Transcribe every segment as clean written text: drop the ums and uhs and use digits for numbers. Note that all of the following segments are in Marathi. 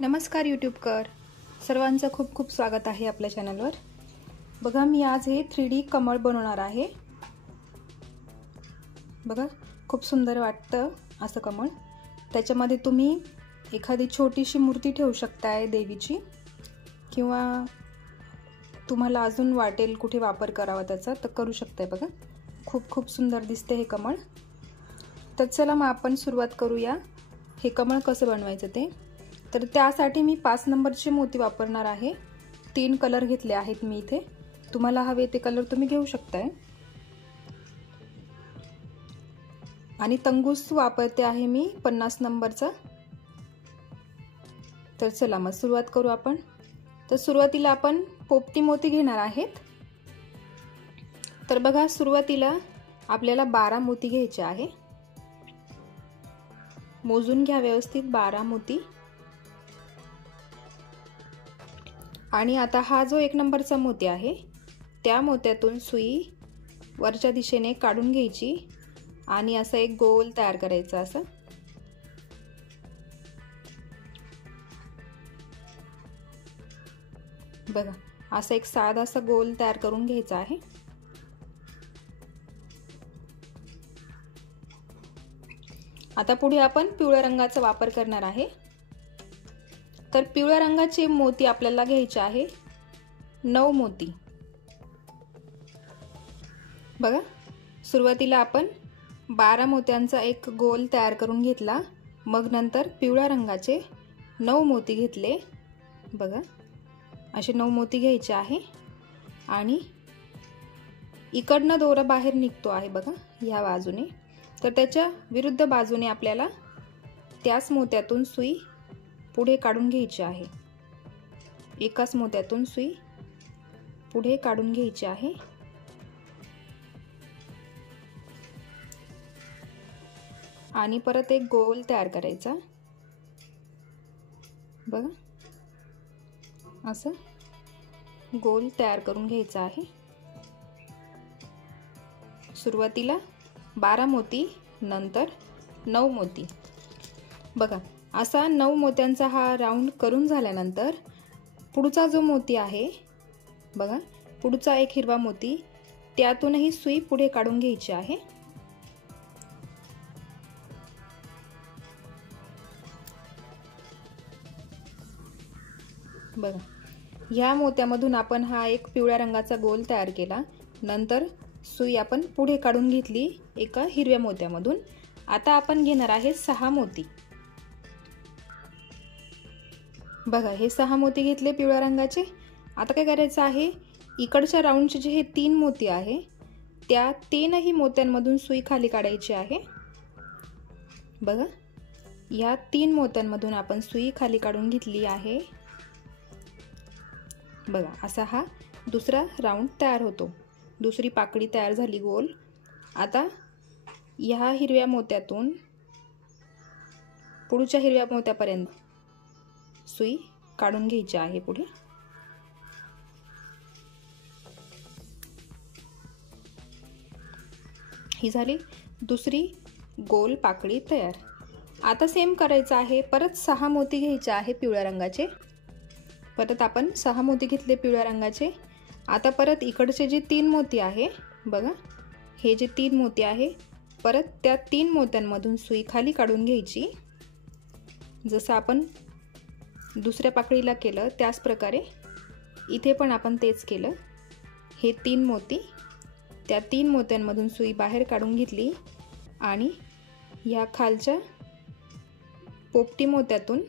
नमस्कार यूट्यूबकर सर्वांचं खूप खूप स्वागत आहे आपल्या चॅनलवर। बघा मी आज हे 3D कमळ बनवणार आहे। बघा खूप सुंदर वाटतं असं कमळ। त्याच्यामध्ये तुम्ही एखादी छोटीशी मूर्ती ठेवू शकताय देवीची, किंवा तुम्हाला अजून वाटेल कुठे वापर करावा त्याचा तर करू शकताय। बघा खूप खूप सुंदर दिसते हे कमळ। तर चला मग आपण सुरुवात करूया हे कमळ कसं बनवायचं ते। तर त्यासाठी मी 5 नंबरचे मोती वापरणार आहे। 3 कलर घेतले आहेत मी इथे, तुम्हाला हवे ते कलर तुम्ही घेऊ शकताय। आणि तंगूस वापरते आहे मी 50 नंबरचा। तर चला मग सुरुवात करू आपण। तर सुरुवातीला आपण पोपटी मोती घेणार आहेत। तर बघा सुरुवातीला आपल्याला 12 मोती घ्यायचे आहे। मोजून घ्या व्यवस्थित 12 मोती। आणि आता हा जो 1 नंबरचा मोती आहे त्या मोत्यातून सुई वरच्या दिशेने काढून घ्यायची आणि असा एक गोल तयार करायचा। असं बघा असा एक साधासा गोल तयार करून घ्यायचा आहे। आता पुढे आपण पिवळ्या रंगाचा वापर करणार आहे। तर पिवळ्या रंगाचे मोती आपल्याला घ्यायचे आहे 9 मोती। बघा सुरुवातीला आपण 12 मोत्यांचा एक गोल तयार करून घेतला, मग नंतर पिवळ्या रंगाचे 9 मोती घेतले। बघा असे 9 मोती घ्यायचे आहे आणि इकडनं दोरा बाहेर निघतो आहे बघा या बाजूने। तर त्याच्या विरुद्ध बाजूने आपल्याला त्याच मोत्यातून सुई पुढे काढून घ्यायची आहे। एकाच मोत्यातून सुई पुढे काढून घ्यायची आहे आणि परत एक गोल तयार करायचा। बघा असं गोल तयार करून घ्यायचा आहे। सुरुवातीला 12 मोती, नंतर 9 मोती। बघा असा 9 मोत्यांचा हा राऊंड करून झाल्यानंतर पुढचा जो मोती आहे बघा, पुढचा एक हिरवा मोती, त्यातूनही सुई पुढे काढून घ्यायची आहे। बघा ह्या मोत्यामधून आपण हा एक पिवळ्या रंगाचा गोल तयार केला, नंतर सुई आपण पुढे काढून घेतली एका हिरव्या मोत्यामधून। आता आपण घेणार आहे 6 मोती। बघा हे 6 मोती घेतले पिवळ्या रंगाचे। आता काय करायचं आहे, इकडच्या राऊंडचे जे हे 3 मोती आहे त्या 3ही मोत्यांमधून सुई खाली काढायची आहे। बघा या 3 मोत्यांमधून आपण सुई खाली काढून घेतली आहे। बघा असा हा दुसरा राऊंड तयार होतो, दुसरी पाकळी तयार झाली गोल। आता ह्या हिरव्या मोत्यातून पुढच्या हिरव्या मोत्यापर्यंत सुई काढून घ्यायची आहे पुढे। ही झाली दुसरी गोल पाकळी तयार। आता सेम करायचं आहे, परत 6 मोती घ्यायचे आहे पिवळ्या रंगाचे। परत आपण 6 मोती घेतले पिवळ्या रंगाचे। आता परत इकडचे जे 3 मोती आहे बघा, हे जे 3 मोती आहे परत त्या 3 मोत्यांमधून सुई खाली काढून घ्यायची। जसं आपण दुसऱ्या पाकळीला केलं त्याच प्रकारे इथे पण आपण तेच केलं। हे 3 मोती, त्या 3 मोत्यांमधून सुई बाहेर काढून घेतली आणि ह्या खालच्या पोपटी मोत्यातून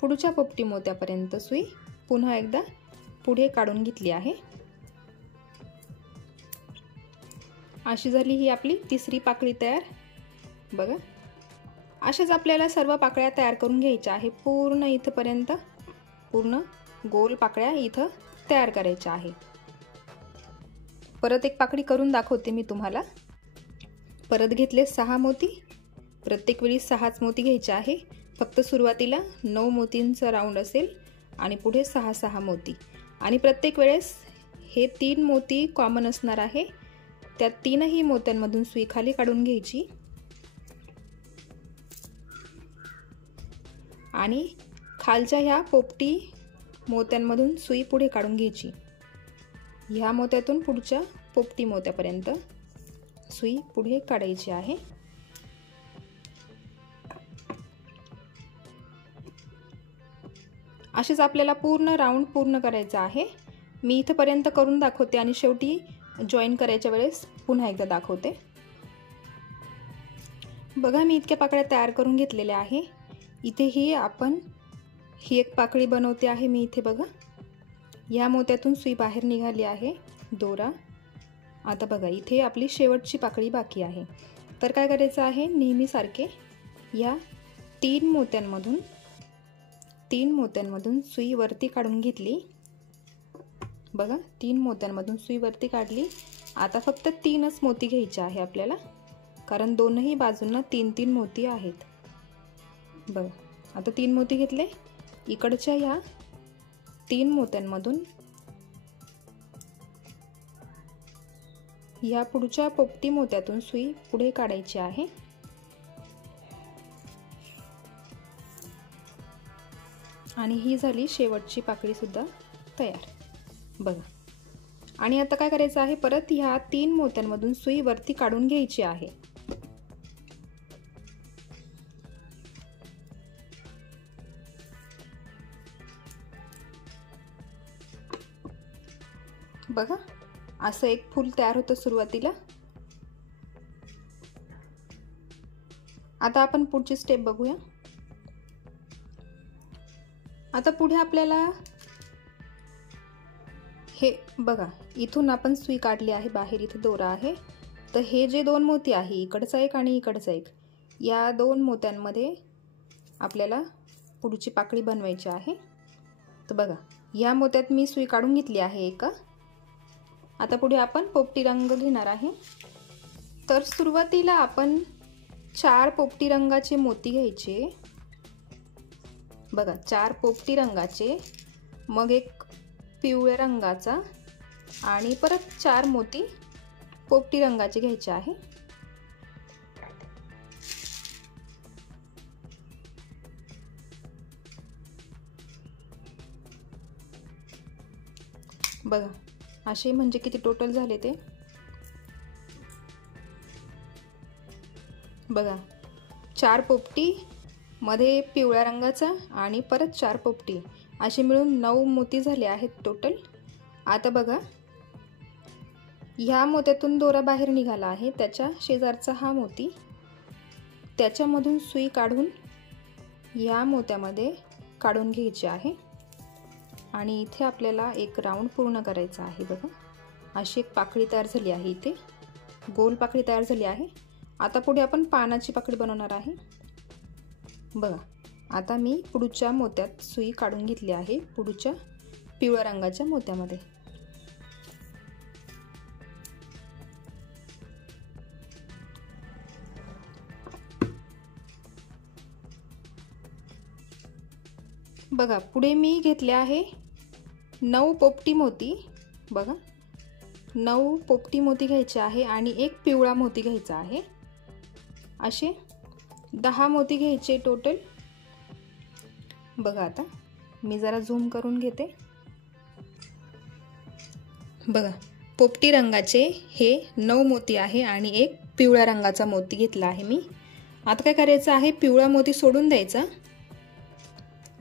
पुढच्या पोपटी मोत्यापर्यंत सुई पुन्हा एकदा पुढे काढून घेतली आहे। अशी झाली ही आपली तिसरी पाकळी तयार। बघा अशाच आपल्याला सर्व पाकळ्या तयार करून घ्यायच्या आहे। पूर्ण इथपर्यंत पूर्ण गोल पाकळ्या इथं तयार करायच्या आहे। परत एक पाकळी करून दाखवते मी तुम्हाला। परत घेतले 6 मोती, प्रत्येक वेळी 6च मोती घ्यायचे आहे। फक्त सुरुवातीला 9 मोतींचा राऊंड असेल आणि पुढे 6 मोती, आणि प्रत्येक वेळेस हे 3 मोती कॉमन असणार आहे। त्या 3ही मोत्यांमधून सुई खाली काढून घ्यायची आणि खालच्या ह्या पोपटी मोत्यांमधून सुई पुढे काढून घ्यायची। ह्या मोत्यातून पुढच्या पोपटी मोत्यापर्यंत सुई पुढे काढायची आहे। असेच आपल्याला पूर्ण राऊंड पूर्ण करायचा आहे। मी इथपर्यंत करून दाखवते आणि शेवटी जॉईन करायच्या वेळेस पुन्हा एकदा दाखवते। बघा मी इतक्या पाकळ्या तयार करून घेतलेल्या आहे। इथे ही एक पाकळी बनवते आहे मी इथे बघा। या मोत्यातून सुई बाहेर निघाली आहे, दोरा। आता बघा इथे आपली शेवटची पाकळी बाकी आहे। तर काय करायचं आहे, नेहमीसारखे या तीन मोत्यांमधून सुई वरती काढून घेतली। बघा 3 मोत्यांमधून सुई वरती काढली। आता फक्त 3च मोती घ्यायचे आहे आपल्याला, कारण दोनही बाजूंना 3-3 मोती आहेत। बघा आता 3 मोती घेतले। इकडच्या ह्या 3 मोत्यांमधून या पुढच्या पोपटी मोत्यातून सुई पुढे काढायची आहे। आणि ही झाली शेवटची पाकळी सुद्धा तयार बघा। आणि आता काय करायचं आहे, परत ह्या 3 मोत्यांमधून सुई वरती काढून घ्यायची आहे। बघा असं एक फूल तयार होतं सुरुवातीला। आता आपण पुढची स्टेप बघूया। आता पुढे आपल्याला हे बघा इथून आपण सुई काढली आहे, बाहेर इथे दोरा आहे। तर हे जे 2 मोती आहे, इकडचा एक आणि इकडचा एक, या 2 मोत्यांमध्ये आपल्याला पुढची पाकळी बनवायची आहे। तर बघा या मोत्यात मी सुई काढून घेतली आहे एका। आता पुढे आपण पोपटी रंग घेणार आहे। तर सुरुवातीला आपण 4 पोपटी रंगाचे मोती घ्यायचे बघा, 4 पोपटी रंगाचे, मग एक पिवळ्या रंगाचा आणि परत 4 मोती पोपटी रंगाचे घ्यायचे आहे। बघा असे म्हणजे किती टोटल झाले ते बघा, 4 पोपटी मध्ये पिवळ्या रंगाचा आणि परत 4 पोपटी, असे मिळून 9 मोती झाले आहेत टोटल। आता बघा ह्या मोत्यातून दोरा बाहेर निघाला आहे, त्याच्या शेजारचा हा मोती, त्याच्यामधून सुई काढून या मोत्यामध्ये काढून घ्यायची आहे। आणि इथे आपल्याला एक राऊंड पूर्ण करायचा आहे बघा। अशी एक पाकळी तयार झाली आहे, इथे गोल पाकळी तयार झाली आहे। आता पुढे आपण पानाची पाकळी बनवणार आहे बघा। आता मी पुढच्या मोत्यात सुई काढून घेतली आहे, पुढच्या पिवळ्या रंगाच्या मोत्यामध्ये। बघा पुढे मी घेतले आहे 9 पोपटी मोती बघा, 9 पोपटी मोती घ्यायचे आहे आणि एक पिवळा मोती घ्यायचा आहे। असे 10 मोती घ्यायचे टोटल बघा। आता मी जरा झूम करून घेते बघा, पोपटी रंगाचे हे 9 मोती आहे आणि एक पिवळ्या रंगाचा मोती घेतला आहे मी। आता काय करायचं आहे, पिवळा मोती सोडून द्यायचा,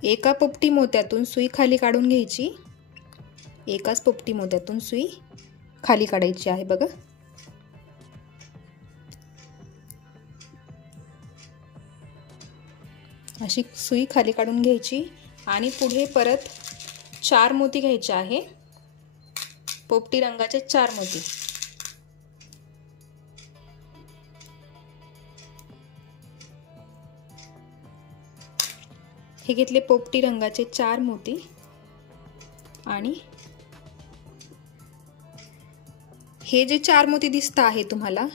एका पोपटी मोत्यातून सुई खाली काढून घ्यायची, एकाच पोपटी मोत्यातून सुई खाली काढायची आहे बघा। अशी सुई खाली काढून घ्यायची आणि पुढे परत 4 मोती घ्यायचे आहे, पोपटी रंगाचे 4 मोती। हे घेतले पोपटी रंगाचे 4 मोती आणि हे जे 4 मोती दिसत आहे तुम्हाला,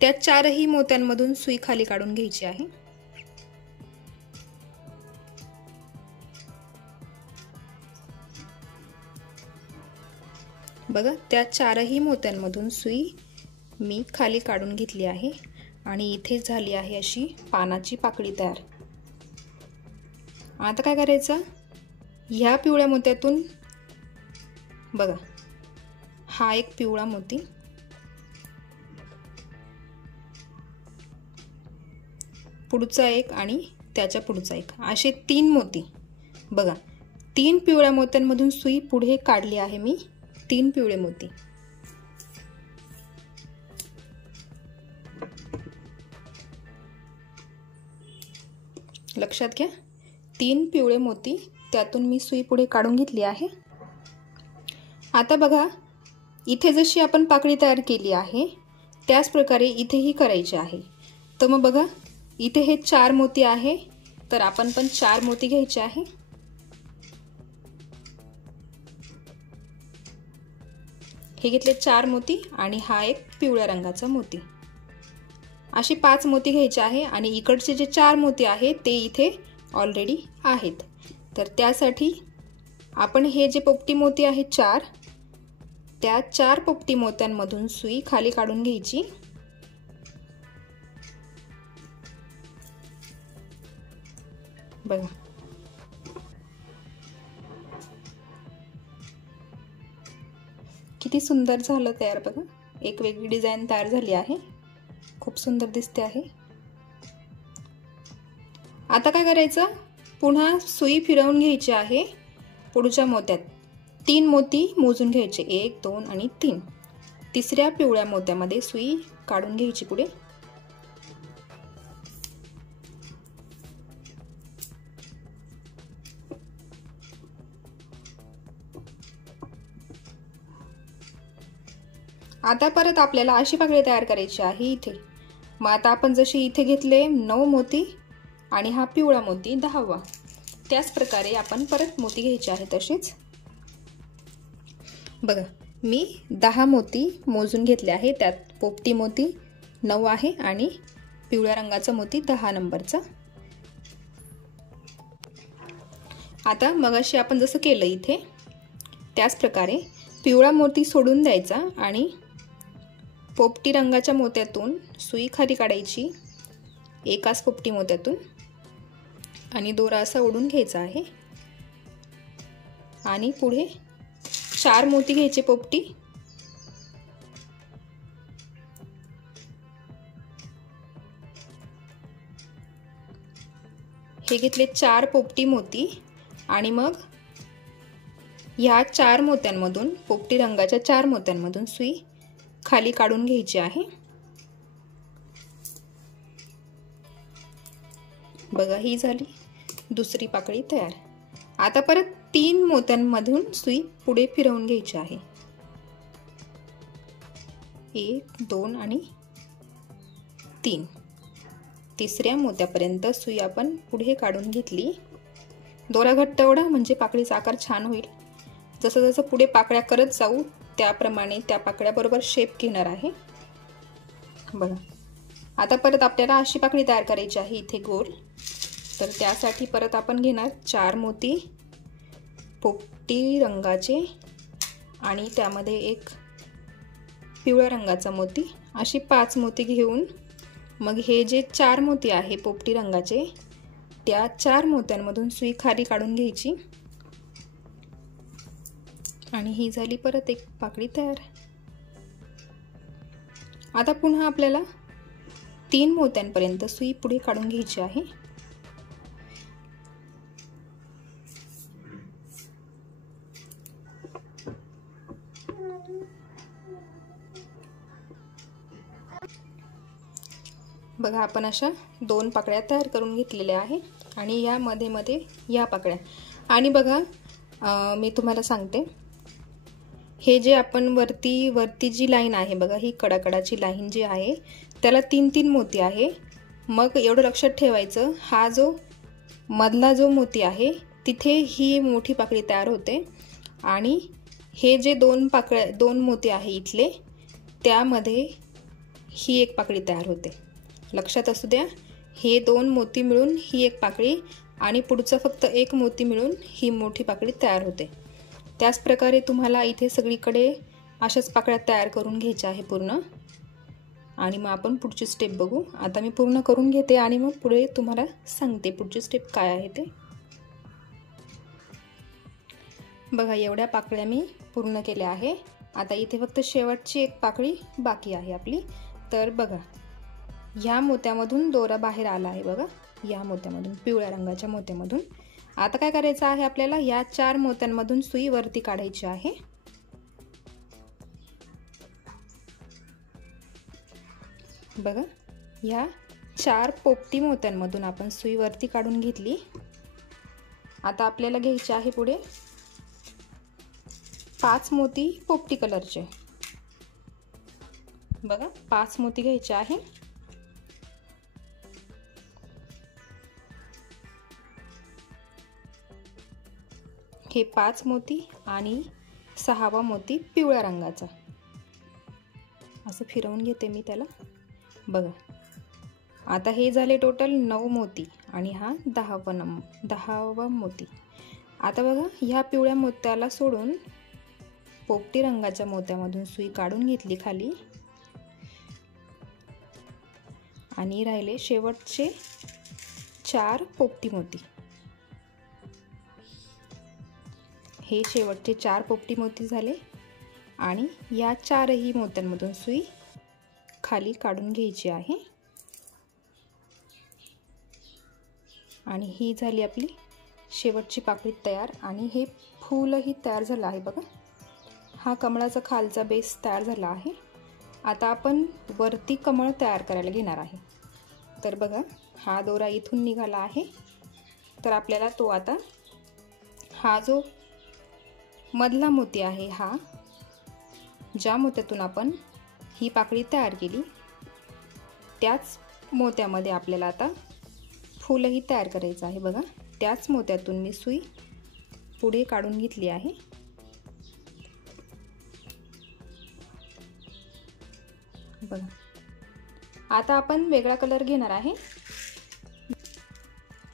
त्या 4ही मोत्यांमधून सुई खाली काढून घ्यायची आहे। बघा त्या 4ही मोत्यांमधून सुई मी खाली काढून घेतली आहे आणि इथे झाली आहे अशी पानाची पाकळी तयार। आता काय करायचं, ह्या पिवळ्या मोत्यातून बघा हा एक पिवळा मोती, पुढचा एक आणि त्याच्या पुढचा एक, असे 3 मोती बघा. 3 पिवळ्या मोत्यांमधून सुई पुढे काढली आहे मी, 3 पिवळे मोती. लक्षात घ्या, 3 पिवळे मोती त्यातून मी सुई पुढे काढून घेतली आहे. आता बघा, इथे जशी आपण पाकळी तयार केली आहे त्याच प्रकारे इथेही करायची आहे. तर मग बघा, इथे हे 4 मोती आहे, तर आपण पण 4 मोती घ्यायचे आहे. हे घेतले 4 मोती आणि हा एक पिवळ्या रंगाचा मोती. अशी 5 मोती घ्यायचे आहे आणि इकडचे जे 4 मोती आहेत ते इथे ऑलरेडी आहेत. तर त्यासाठी आपण हे जे पोपटी मोती आहेत 4, त्या 4 पोपटी मोत्यांमधून सुई खाली काढून घ्यायची. बघा, किती सुंदर झालं तयार. बघा, एक वेगळी डिझाइन तयार झाली आहे, खूप सुंदर दिसते आहे. आता काय करायचं, पुन्हा सुई फिरवून घ्यायची आहे. पुढच्या मोत्यात 3 मोती मोजून घ्यायचे, 1 2 आणि 3. तिसऱ्या पिवळ्या मोत्यामध्ये सुई काढून घ्यायची पुढे. आता परत आपल्याला अशी पाकळी तयार करायची आहे इथे. मग आता आपण जशी इथे घेतले 9 मोती आणि हा पिवळा मोती 10वा, त्याच प्रकारे आपण परत मोती घ्यायचे आहे तसेच. बघा, मी 10 मोती मोजून घेतले आहे. त्यात पोपटी मोती 9 आहे आणि पिवळ्या रंगाचा मोती 10 नंबरचा. आता मगाशी आपण जसं केलं इथे त्याच प्रकारे पिवळा मोती सोडून द्यायचा आणि पोपटी रंगाच्या मोत्यातून सुई खाली काढायची, एकाच पोपटी मोत्यातून, आणि दोरा असा ओढून घ्यायचा आहे. आणि पुढे 4 मोती घ्यायचे पोपटी. हे घेतले 4 पोपटी मोती आणि मग ह्या 4 मोत्यांमधून, पोपटी रंगाच्या 4 मोत्यांमधून सुई खाली काढून घ्यायची आहे. बघा, ही झाली दुसरी पाकळी तयार. आता परत 3 मोत्यांमधून सुई पुढे फिरवून घ्यायची आहे, 1 2 आणि 3. तिसऱ्या मोत्यापर्यंत सुई आपण पुढे काढून घेतली. दोरा घट्ट ओढा म्हणजे पाकळीचा आकार छान होईल. जसं जसं पुढे पाकळ्या करत जाऊ त्याप्रमाणे त्या पाकळ्या बरोबर शेप घेणार आहे. बघा, आता परत आपल्याला अशी पाकळी तयार करायची आहे इथे गोल. तर त्यासाठी परत आपण घेणार 4 मोती पोपटी रंगाचे आणि त्यामध्ये एक पिवळ्या रंगाचा मोती, अशी 5 मोती घेऊन मग हे जे 4 मोती आहे पोपटी रंगाचे, त्या 4 मोत्यांमधून सुई खाली काढून घ्यायची. आणि ही झाली परत एक पाकळी तयार. आता पुन्हा आपल्याला 3 मोत्यांपर्यंत सुई पुढे काढून घ्यायची आहे. बघा, आपण अशा 2 पाकळ्या तयार करून घेतलेल्या आहे आणि या मध्ये मध्ये या पाकळ्या. आणि बघा, मी तुम्हाला सांगते, हे जे आपण वरती जी लाईन आहे बघा, ही कडाकडाची लाईन जी आहे त्याला 3-3 मोती आहे. मग एवढं लक्षात ठेवायचं, हा जो मधला जो मोती आहे तिथे ही मोठी पाकळी तयार होते आणि हे जे 2 मोती आहे इथले, त्यामध्ये ही एक पाकळी तयार होते. लक्षात असू द्या, हे 2 मोती मिळून ही एक पाकळी आणि पुढचा फक्त 1 मोती मिळून ही मोठी पाकळी तयार होते. त्याच प्रकारे तुम्हाला इथे सगळीकडे अशाच पाकळ्या तयार करून घ्यायच्या आहे पूर्ण. आणि मग आपण पुढची स्टेप बघू. आता मी पूर्ण करून घेते आणि मग पुढे तुम्हाला सांगते पुढची स्टेप काय आहे ते. बघा एवढ्या पाकळ्या मी पूर्ण केल्या आहे। आता इथे फक्त शेवटची एक पाकळी बाकी आहे आपली। तर बघा ह्या मोत्यामधून दोरा बाहेर आला आहे बघा, या मोत्यामधून, पिवळ्या रंगाच्या मोत्यामधून। आता काय करायचं आहे आपल्याला, या 4 मोत्यांमधून सुई वरती काढायची आहे। बघा ह्या 4 पोपटी मोत्यांमधून आपण सुई वरती काढून घेतली। आता आपल्याला घ्यायचे आहे पुढे 5 मोती पोपटी कलरचे। बघा 5 मोती घ्यायचे आहे। हे 5 मोती आणि 6वा मोती पिवळ्या रंगाचा, असं फिरवून घेते मी त्याला। बघा आता हे झाले टोटल 9 मोती आणि हा 10वा मोती। आता बघा ह्या पिवळ्या मोत्याला सोडून पोपटी रंगाच्या मोत्यामधून सुई काढून घेतली खाली आणि राहिले शेवटचे 4 पोपटी मोती। हे शेवटचे 4 पोपटी मोती झाले आणि या 4ही मोत्यांमधून सुई खाली काढून घ्यायची आहे आणि ही झाली आपली शेवटची पाकळी तयार। आणि हे फूलही तयार झालं आहे बघा, हा कमळाचा खालचा बेस तयार झाला आहे। आता आपण वरती कमळ तयार करायला घेणार आहे। तर बघा हा दोरा इथून निघाला आहे, तर आपल्याला तो आता, हा जो मधला मोती आहे, हा ज्या मोत्यातून आपण ही पाकळी तयार केली त्याच मोत्यामध्ये आपल्याला आता फूलही तयार करायचं आहे। बघा त्याच मोत्यातून मी सुई पुढे काढून घेतली आहे। बघा आता आपण वेगळा कलर घेणार आहे,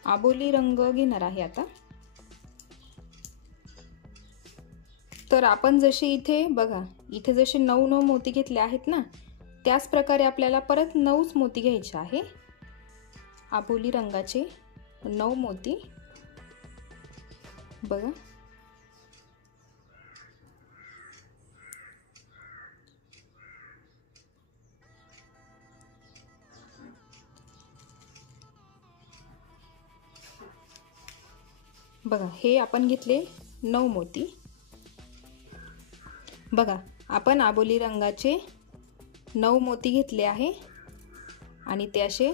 आबोली रंग घेणार आहे आता। तर आपण जसे इथे बघा, इथे जसे 9 मोती घेतले आहेत ना, त्याच प्रकारे आपल्याला परत 9 मोती घ्यायचे आहे। आबोली रंगाचे 9 मोती। बघा बघा हे आपण घेतले 9 मोती। बघा आपण आबोली रंगाचे 9 मोती घेतले आहे आणि ते असे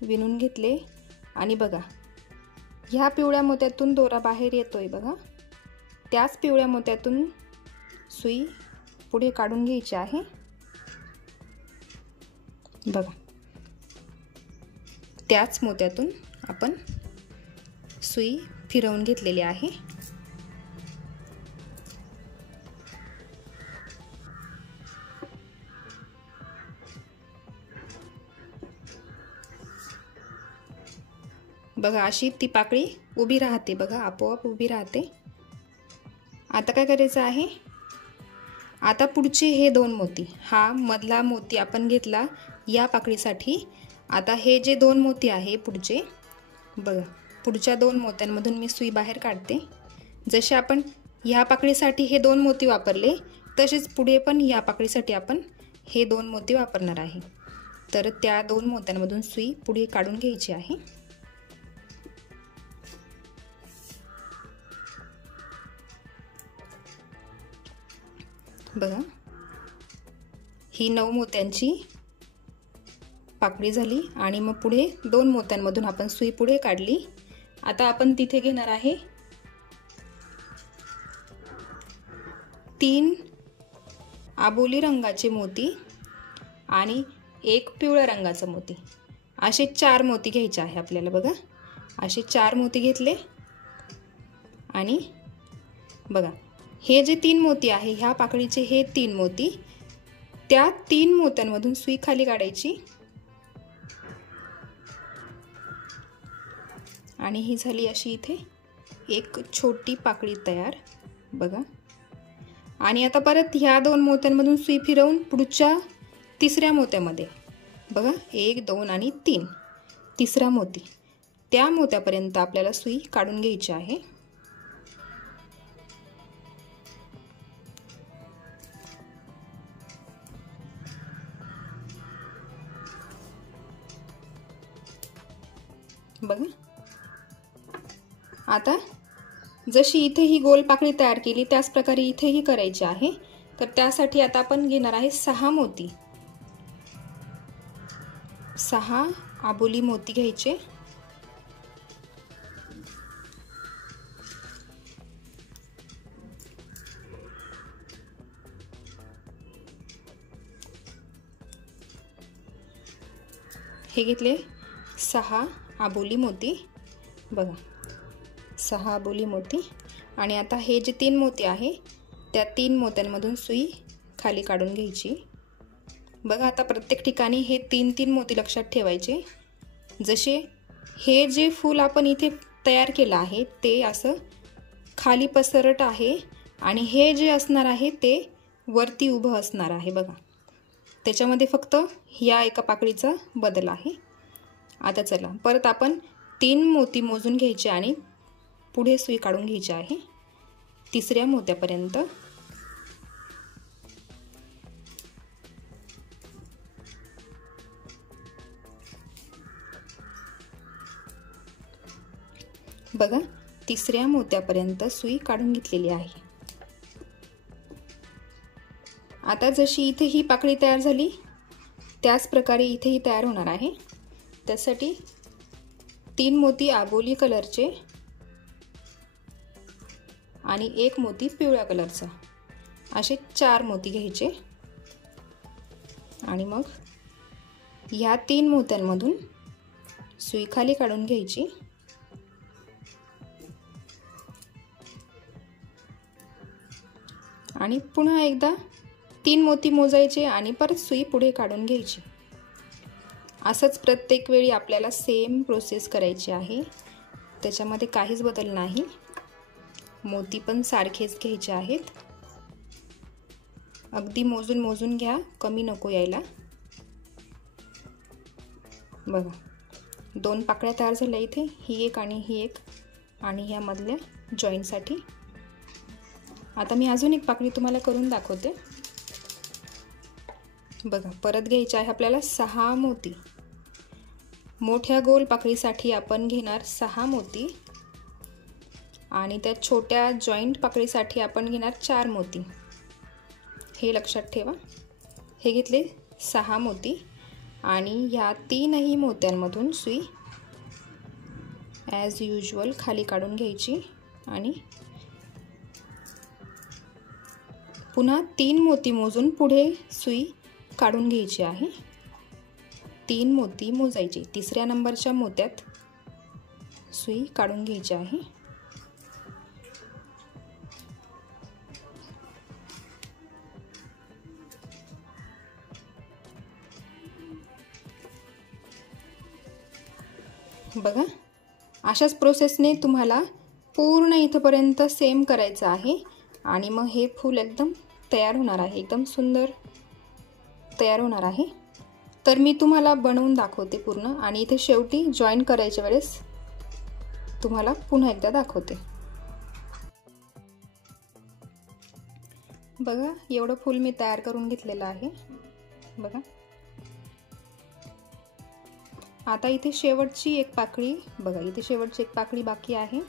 विणून घेतले। आणि बघा ह्या पिवळ्या मोत्यातून दोरा बाहेर येतोय बघा, त्याच पिवळ्या मोत्यातून सुई पुढे काढून घ्यायची आहे। बघा त्याच मोत्यातून आपण सुई फिरवून घेतलेली आहे। बघा अशी ती पाकळी उभी राहते बघा, आपोआप उभी राहते। आता काय करायचं आहे, आता पुढचे हे 2 मोती, हा मधला मोती आपण घेतला या पाकळीसाठी। आता हे जे 2 मोती आहे पुढचे, बघा पुढच्या 2 मोत्यांमधून मी सुई बाहेर काढते। जसे आपण ह्या पाकळीसाठी हे 2 मोती वापरले तसेच पुढे पण या पाकळीसाठी आपण हे 2 मोती वापरणार आहे। तर त्या 2 मोत्यांमधून सुई पुढे काढून घ्यायची आहे। बघा ही 9 मोत्यांची पाकळी झाली आणि मग पुढे 2 मोत्यांमधून आपण सुई पुढे काढली। आता आपण तिथे घेणार आहे 3 आबोली रंगाचे मोती आणि 1 पिवळ्या रंगाचा मोती, असे 4 मोती घ्यायचे आहे आपल्याला। बघा असे 4 मोती घेतले आणि बघा हे जे 3 मोती आहे, ह्या पाकळीचे हे 3 मोती, त्या 3 मोत्यांमधून सुई खाली काढायची आणि ही झाली अशी इथे एक छोटी पाकळी तयार। बघा आणि आता परत ह्या 2 मोत्यांमधून सुई फिरवून पुढच्या 3ऱ्या मोत्यामध्ये, बघा 1 2 आणि 3, 3रा मोती, त्या मोत्यापर्यंत आपल्याला सुई काढून घ्यायची आहे। बघा, आता जशी इथे ही गोल पाकळी तयार केली त्याच प्रकारे इथेही करायची आहे। तर त्यासाठी आता आपण घेणार आहे 6 मोती, 6 आबोली मोती घ्यायचे। हे घेतले 6 आबोली मोती, बघा 6 आबोली मोती। आणि आता हे जे 3 मोती आहे त्या 3 मोत्यांमधून सुई खाली काढून घ्यायची। बघा, आता प्रत्येक ठिकाणी हे 3-3 मोती लक्षात ठेवायचे। जसे हे जे फूल आपण इथे तयार केलं आहे ते असं खाली पसरट आहे आणि हे जे असणार आहे ते वरती उभं असणार आहे। बघा, त्याच्यामध्ये फक्त या एका पाकळीचा बदल आहे। आता चला परत आपण 3 मोती मोजून घ्यायचे आणि पुढे सुई काढून घ्यायची आहे 3ऱ्या मोत्यापर्यंत। बघा, 3ऱ्या मोत्यापर्यंत सुई काढून घेतलेली आहे। आता जशी इथे ही पाकळी तयार झाली त्याच प्रकारे इथेही तयार होणार आहे। त्यासाठी 3 मोती आबोली कलरचे आणि 1 मोती पिवळ्या कलरचा, असे 4 मोती घ्यायचे। आणि मग ह्या 3 मोत्यांमधून सुई खाली काढून घ्यायची आणि पुन्हा एकदा 3 मोती मोजायचे आणि परत सुई पुढे काढून घ्यायची। असंच प्रत्येक वेळी आपल्याला सेम प्रोसेस करायची आहे, त्याच्यामध्ये काहीच बदल नाही। मोती पण सारखेच घ्यायचे आहेत, अगदी मोजून मोजून घ्या, कमी नको यायला। बघा, 2 पाकळ्या तयार झाल्या इथे, ही एक आणि ही एक, आणि ह्या मधल्या जॉईंटसाठी। आता मी अजून एक पाकळी तुम्हाला करून दाखवते। बघा, परत घ्यायचे आहे आपल्याला 6 मोती। मोठ्या गोल पाकळीसाठी आपण घेणार 6 मोती आणि त्या छोट्या जॉईंट पाकळीसाठी आपण घेणार 4 मोती, हे लक्षात ठेवा। हे घेतले 6 मोती आणि ह्या 3ही मोत्यांमधून सुई ॲज युजुअल खाली काढून घ्यायची आणि पुन्हा 3 मोती मोजून पुढे सुई काढून घ्यायची आहे। 3 मोती मोजायचे, 3ऱ्या नंबरच्या मोत्यात सुई काढून घ्यायची आहे। बघा, अशाच प्रोसेसने तुम्हाला पूर्ण इथपर्यंत सेम करायचं आहे आणि मग हे फूल एकदम तयार होणार आहे, एकदम सुंदर तयार होणार आहे। तर मी तुम्हाला बनवून दाखवते पूर्ण आणि इथे शेवटी जॉईन करायच्या वेळेस तुम्हाला पुन्हा एकदा दाखवते। बघा, एवढं फूल मी तयार करून घेतलेलं आहे। बघा, आता इथे शेवटची एक पाकळी, बघा इथे शेवटची एक पाकळी बाकी आहे।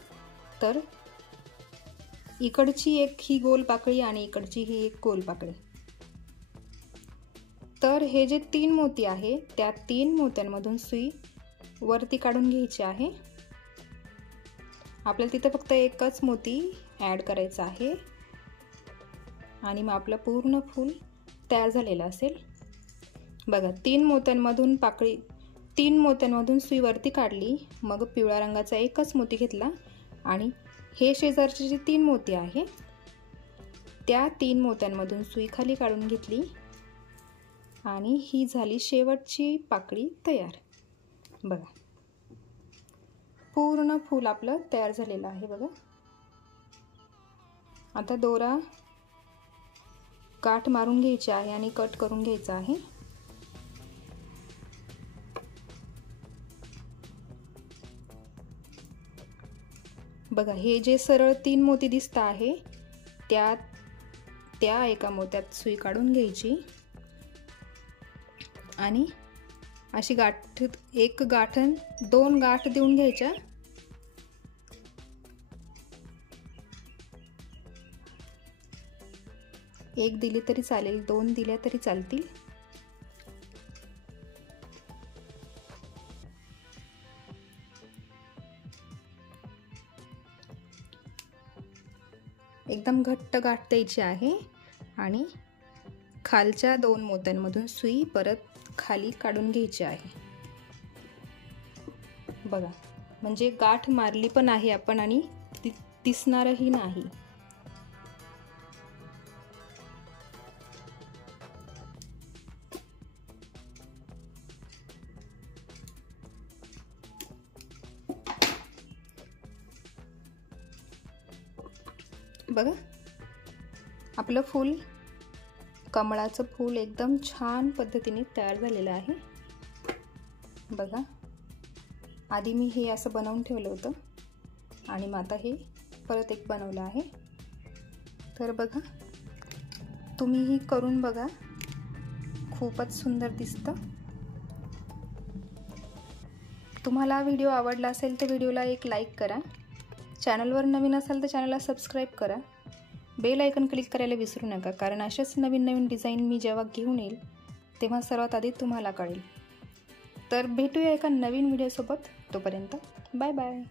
तर इकडची एक ही गोल पाकळी आणि इकडची ही एक गोल पाकळी। तर हे जे 3 मोती आहे त्या 3 मोत्यांमधून सुई वरती काढून घ्यायची आहे। आपल्याला तिथे फक्त एकच मोती ॲड करायचा आहे आणि मग आपलं पूर्ण फूल तयार झालेलं असेल। बघा, 3 मोत्यांमधून सुई वरती काढली, मग पिवळ्या रंगाचा एकच मोती घेतला आणि हे शेजारचे जे 3 मोती आहे त्या 3 मोत्यांमधून सुई खाली काढून घेतली आणि ही झाली शेवटची पाकळी तयार। बघा, पूर्ण फूल आपलं तयार झालेलं आहे। बघा, आता दोरा गाठ मारून घ्यायची आहे आणि कट करून घ्यायचा आहे। बघा, हे जे सरळ 3 मोती दिसत आहे त्या एका मोत्यात सुई काढून घ्यायची आणि अशी एक गाठण 2 गाठ देऊन घ्यायच्या. एक दिली तरी चालेल, 2 दिल्या तरी चालतील. एकदम घट्ट गाठ द्यायची आहे आणि खालच्या 2 मोत्यांमधून सुई परत खाली काढून घ्यायची आहे. बघा, म्हणजे गाठ मारली पण आहे आपण आणि दिसणारही नाही. बघा, आपलं फूल, कमळाचं फूल एकदम छान पद्धतीने तयार झालेलं आहे. बघा, आधी मी हे असं बनवून ठेवलं होतं आणि मग आता हे परत एक बनवलं आहे. तर बघा, तुम्हीही करून बघा, खूपच सुंदर दिसतं. तुम्हाला व्हिडिओ आवडला असेल तर व्हिडिओला एक लाईक करा. चॅनलवर नवीन असाल तर चॅनलला सबस्क्राईब करा. बेल आयकन क्लिक करायला विसरू नका, कारण अशाच नवीन डिझाईन मी जेव्हा घेऊन येईल तेव्हा सर्वात आधी तुम्हाला कळेल. तर भेटूया एका नवीन व्हिडिओसोबत. तोपर्यंत बाय बाय.